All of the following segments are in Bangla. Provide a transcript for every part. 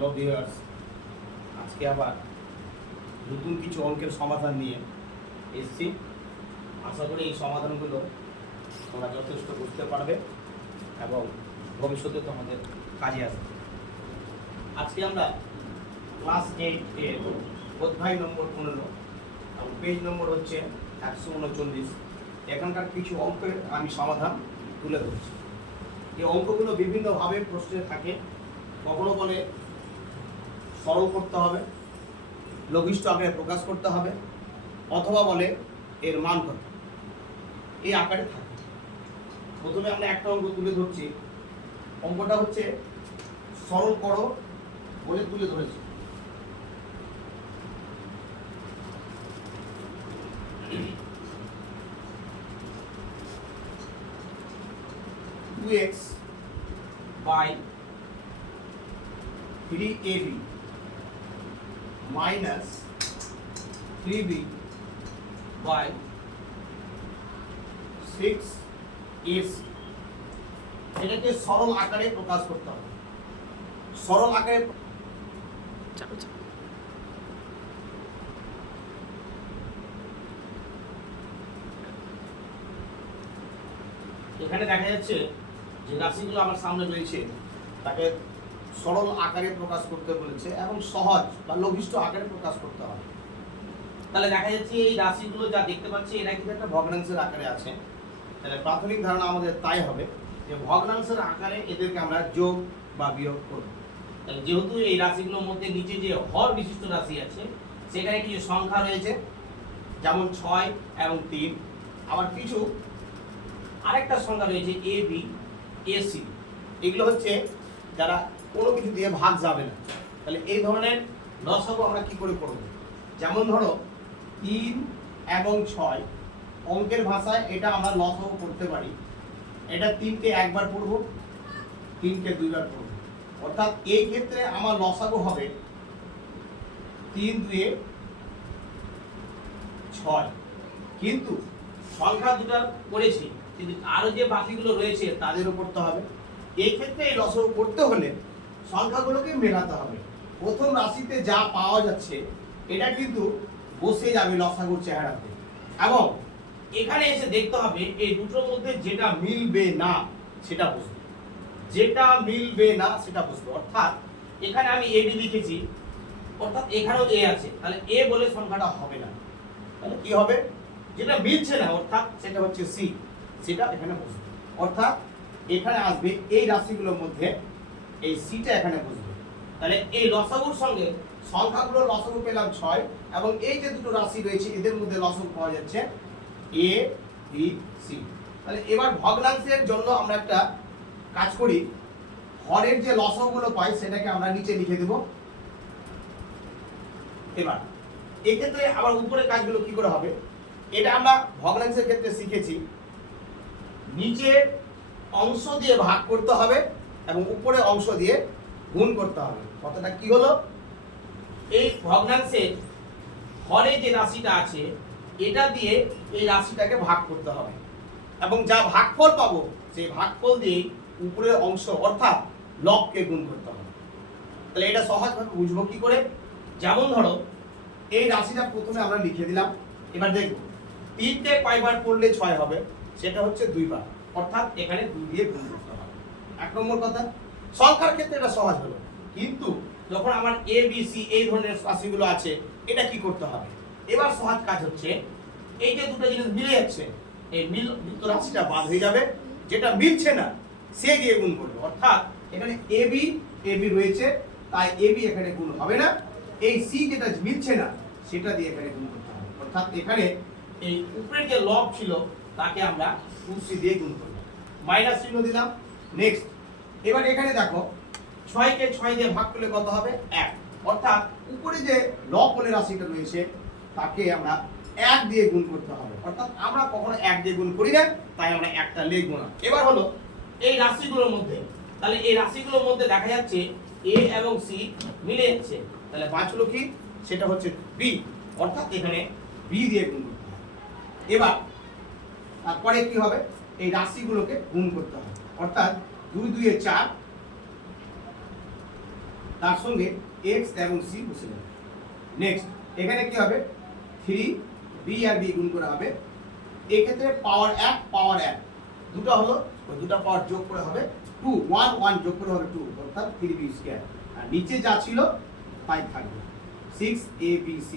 হ্যালো ভিউয়ার্স, আজকে আবার নতুন কিছু অঙ্কের সমাধান নিয়ে এসেছি। আশা করি এই সমাধানগুলো তোমরা যথেষ্ট বুঝতে পারবে এবং ভবিষ্যতে তোমাদের কাজে আসবে। আজকে আমরা ক্লাস 8 এর অধ্যায় নম্বর 15 এবং পেজ নম্বর হচ্ছে 139। এখানকার কিছু অঙ্কের আমি সমাধান তুলে ধরছি। এই অঙ্কগুলো বিভিন্নভাবে প্রশ্নে থাকে। কখনো বলে সরল করতে হবে, লঘিষ্ঠ আকারে প্রকাশ করতে হবে, অথবা বলে এর মান কত, এই আকারে থাকে। প্রথমে আমরা একটা অঙ্ক তুলে ধরছি। অঙ্কটা হচ্ছে সরল করো বলে তুলে ধরেছি। Two x by 3ab minus 3b by 6ac, এটাকে সরল আকারে প্রকাশ করতে হবে। সরল আকারে এখানে দেখা যাচ্ছে যে রাশিগুলো আমার সামনে রয়েছে তাকে সরল আকারে প্রকাশ করতে বলেছে এবং সহজ বা লঘিষ্ঠ আকারে প্রকাশ করতে হবে। তাহলে দেখা যাচ্ছে এই রাশিগুলো যা দেখতে পাচ্ছি এরা কিন্তু একটা ভগ্নাংশের আকারে আছে। তাহলে প্রাথমিক ধারণা আমাদের তাই হবে যে ভগ্নাংশের আকারে এদেরকে আমরা যোগ বা বিয়োগ করব। তাহলে যেহেতু এই রাশিগুলোর মধ্যে নিচে যে হর বিশিষ্ট রাশি আছে সেখানে কিছু সংখ্যা রয়েছে, যেমন 6 এবং 3, আবার কিছু আরেকটা সংখ্যা রয়েছে এ বি এ সি। এগুলো হচ্ছে যারা কোনো কিছু দিয়ে ভাগ যাবে না। তাহলে এই ধরনের লসাগু আমরা কি করে করব? যেমন ধরো 3 এবং 6 অঙ্কের ভাষায় এটা আমরা লসাগু করতে পারি। এটা 3কে একবার পড়ব, 3কে দুইবার পড়ব। অর্থাৎ এই ক্ষেত্রে আমার লসাগু হবে 3 2 6। কিন্তু সংখ্যা দুটো করেছি, কিন্তু আরো যে বাকিগুলো রয়েছে তাদেরও করতে হবে। এই ক্ষেত্রে এই লসাগু করতে হলে সংখ্যাগুলোকে মেলাতে হবে। প্রথম রাশিতে যা পাওয়া যাচ্ছে এটা কিন্তু বসে যাবে লসাগুর চেহারাতে, এবং এখানে এসে দেখতে হবে এই দুটোর মধ্যে যেটা মিলবে না সেটা বসবে, যেটা মিলবে না সেটা বসবে। অর্থাৎ এখানে আমি এ বি লিখেছি, অর্থাৎ এখানেও এ আছে, তাহলে এ বলে সংখ্যাটা হবে না। তাহলে কি হবে? যেটা মিলছে না অর্থাৎ সেটা হচ্ছে সি, সেটা এখানে বসবে। অর্থাৎ এখানে আসবে এই রাশিগুলোর মধ্যে এই সিটা এখানে বসবে। তাহলে এই লসাগুর সঙ্গে সংখ্যাগুলোর লসাগু পেলাম 6, এবং এই যে দুটো রাশি রয়েছে এদের মধ্যে লসাগু পাওয়া যাচ্ছে এ বি সি। তাহলে এবার ভগ্নাংশের জন্য আমরা একটা কাজ করি, হরের যে লসাগুগুলো পাই সেটাকে আমরা নিচে লিখে দেব। এবার এক্ষেত্রে আবার উপরের কাজগুলো কি করে হবে? এটা আমরা ভগ্নাংশের ক্ষেত্রে শিখেছি, নিচের অংশ দিয়ে ভাগ করতে হবে এবং উপরের অংশ দিয়ে গুণ করতে হবে। কথাটা কি হলো? এই ভগ্নাংশের হরে যে রাশিটা আছে এটা দিয়ে এই রাশিটাকে ভাগ করতে হবে, এবং যা ভাগফল পাবো সেই ভাগফল দিয়ে উপরের অংশ অর্থাৎ লবকে গুণ করতে হবে। তাহলে এটা সহজভাবে বুঝবো কি করে? যেমন ধরো এই রাশিটা প্রথমে আমরা লিখে দিলাম। এবার দেখব 3কে কয়বার পড়লে 6 হবে? সেটা হচ্ছে 2 বার, অর্থাৎ এখানে 2 দিয়ে গুণ করতে হবে। এক নম্বর কথা, সংখ্যার ক্ষেত্রে এটা সহজ হলো, কিন্তু যখন আমার এ বি সি এই ধরনের রাশিগুলো আছে এটা কি করতে হবে? এবার সহজ কাজ হচ্ছে এই যে দুটো জিনিস মিলে যাচ্ছে এই মিলিত রাশিটা বাদ হয়ে যাবে, যেটা মিলছে না সে দিয়ে গুণ করবে। অর্থাৎ এখানে এ বি রয়েছে তাই এ বি এখানে গুণ হবে না, এই সি যেটা মিলছে না সেটা দিয়ে এখানে গুণ করতে হবে। অর্থাৎ এখানে এই উপরের যে লব ছিল তাকে আমরা 2c দিয়ে গুণ করব, মাইনাস চিহ্ন দিলাম। নেক্সট, এবার এখানে দেখো 6কে 6 দিয়ে ভাগ করলে কত হবে? 1। অর্থাৎ উপরে যে লব বলে রাশিটা রয়েছে তাকে আমরা 1 দিয়ে গুণ করতে হবে। অর্থাৎ আমরা কখনো 1 দিয়ে গুণ করি না, তাই আমরা একটা লিখব না। এবার হলো এই রাশিগুলোর মধ্যে, তাহলে এই রাশিগুলোর মধ্যে দেখা যাচ্ছে এ এবং সি মিলে যাচ্ছে, তাহলে বাঁচলো কি? সেটা হচ্ছে বি, অর্থাৎ এখানে বি দিয়ে গুণ করতে হবে। এবার তারপরে কি হবে? এই রাশিগুলোকে গুণ করতে হবে। অর্থাৎ 2 2 4, তার সঙ্গে x এবং c বসে যাবে। নেক্সট এখানে কি হবে 3 b আর b গুণ করা হবে, এই ক্ষেত্রে পাওয়ার 1 পাওয়ার 1 দুটো হলো, ওই দুটো পাওয়ার যোগ করে হবে 2, 1 1 যোগ করে হবে 2, অর্থাৎ 3b স্কয়ার। আর নিচে যা ছিল তাই থাকবে 6abc।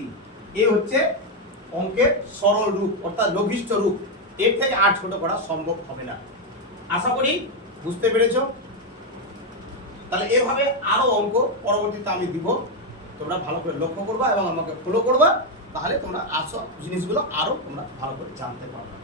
এই হচ্ছে অঙ্কের সরল রূপ অর্থাৎ লঘিষ্ঠ রূপ, এর থেকে আর ছোট করা সম্ভব হবে না। আশা করি বুঝতে পেরেছো। তাহলে এভাবে আরো অঙ্ক পরবর্তীতে আমি দিব, তোমরা ভালো করে লক্ষ্য করবা এবং আমাকে ফলো করবা, তাহলে তোমরা আসো জিনিসগুলো আরো তোমরা ভালো করে জানতে পারবে।